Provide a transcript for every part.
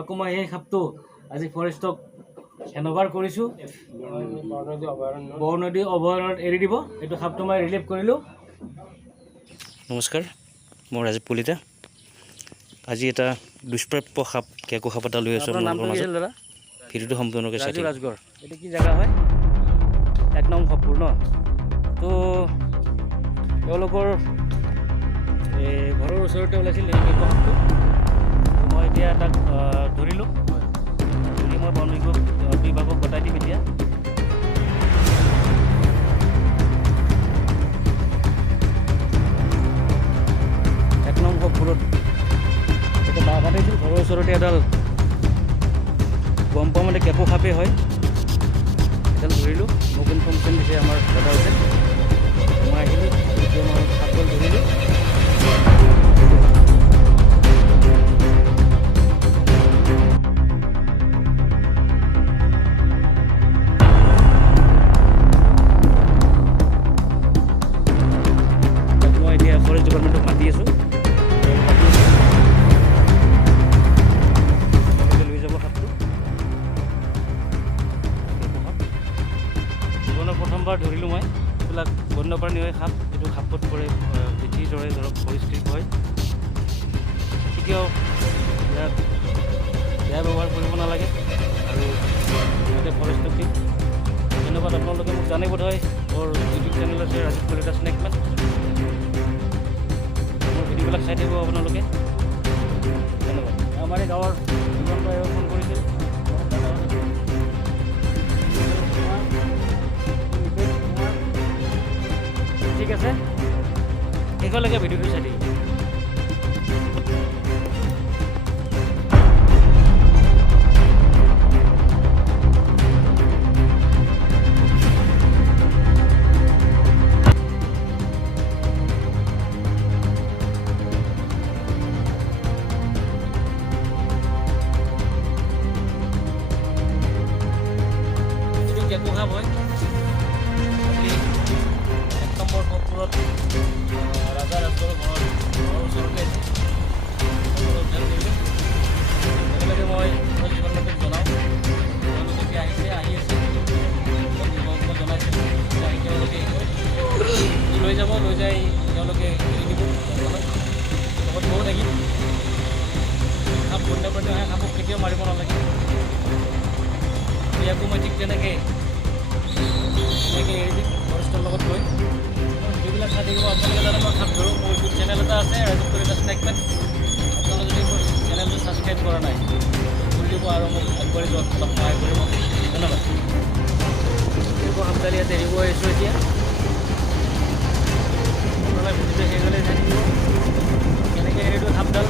আকৌ মই সেই সাপটো আজি ফৰেষ্টক হেণ্ডঅভাৰ কৰিছোঁ। বৰনদী অভয়াৰণ্যত এৰি দিব। এইটো সাপটো মই ৰিলিভ কৰিলোঁ। নমস্কাৰ, মই ৰাজীৱ কলিতা। আজি এটা দুষ্প্ৰাপ্য সাপ কেকো সাপ এটা লৈ আছোঁ আপোনালোকৰ মাজত। দাদা ভিডিঅ'টো সম্পূৰ্ণকৈ চাই থাকিব। ৰাজগড় এইটো কি জেগা হয়? 1 নং সপুৰ ন? তো তেওঁলোকৰ ঘৰৰ ওচৰতে ওলাইছিল এই কেকো সাপটো। মই এতিয়া তাক ধৰিলোঁ। ধৰি মই বন বিভাগক গতাই দিম এতিয়া। সপুৰত এতিয়া বাঁহ কাটিছিল। ঘৰৰ ওচৰতে এডাল গম পোৱা মানে কেকো সাপেই হয়। এডাল ধৰিলোঁ। মোক ইনফৰ্মেশ্যন দিছে আমাৰ দাদাহঁতে। মই আহিলোঁ, এতিয়া মই সাপডাল ধৰিলোঁ। মই এতিয়া ফৰেষ্ট ডিপাৰ্টমেণ্টক মাতি আছোঁ। প্ৰথমবাৰ ধৰিলোঁ মই। এইবিলাক বন্যপ্ৰাণী হয় সাপ। এইটো সাপত পৰে, পিঠি দৰে ধৰক পৰিস্থিতি হয়। কেতিয়াও ইয়াত বেয়া ব্যৱহাৰ কৰিব নালাগে। আৰু ইয়াতে ফৰেষ্টক দিম। ধন্যবাদ। আপোনালোকে মোক জানে বোধহয় মোৰ ইউটিউব চেনেল আছে ৰাজীৱ কলিতা স্নেকমেন। মোৰ ভিডিঅ'বিলাক চাই থাকিব আপোনালোকে। ধন্যবাদ। আমাৰ এই গাঁৱৰ দুজন প্ৰায় ফোন কৰিছিল। ঠিক আছে, শেষলৈকে ভিডিঅ'টো চাই থাকিব। এইটো কেকো সাপ হয়। ৰাজা ৰাজগড়ৰ ঘৰৰ ওচৰতে একেলগে মই জীৱনটোক জনাওঁ। তেওঁলোকে এতিয়া আহিছে, আহি আছে। মই জনাইছোঁ তেওঁলোকে লৈ যাব, লৈ যাই তেওঁলোকে এৰি দিব। লগত ময়ো থাকিম। সাপ বন্যপ্ৰাণী হয়, সাপক কেতিয়াও মাৰিব নালাগে। ইয়াকো মই ঠিক তেনেকৈ এৰি দিম ফৰেষ্টৰ লগত গৈ। এইবিলাক চাই থাকিব আপোনালোকে। জানে মই সাপ ধৰোঁ। মোৰ ইউটিউব চেনেল এটা আছে ৰাজীৱ কলিতা স্নেকমেন। আপোনালোকে যদি মোৰ চেনেলটো ছাবস্ক্ৰাইব কৰা নাই কৰি দিব আৰু মোক আগবাঢ়ি যোৱাত অলপ সহায় কৰিব। ধন্যবাদ। সাপডাল ইয়াত এৰিব আহিছোঁ এতিয়া। আপোনালোকে ভিডিঅ'টো শেষ হ'লে চাই থাকিব কেনেকৈ এৰিলোঁ সাপডাল।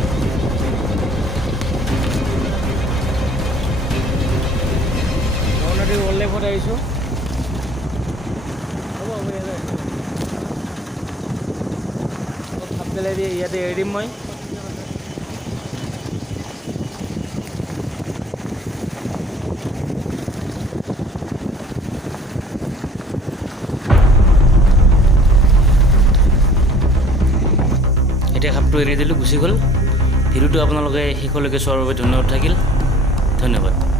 বৰনদী ৱাইল্ড লাইফত আহিছোঁ। ইয়াতে এৰি দিম মই। এতিয়া সাপটো এৰি দিলোঁ, গুচি গ'ল। ভিডিঅ'টো আপোনালোকে শেষলৈকে চোৱাৰ বাবে ধন্যবাদ থাকিল। ধন্যবাদ।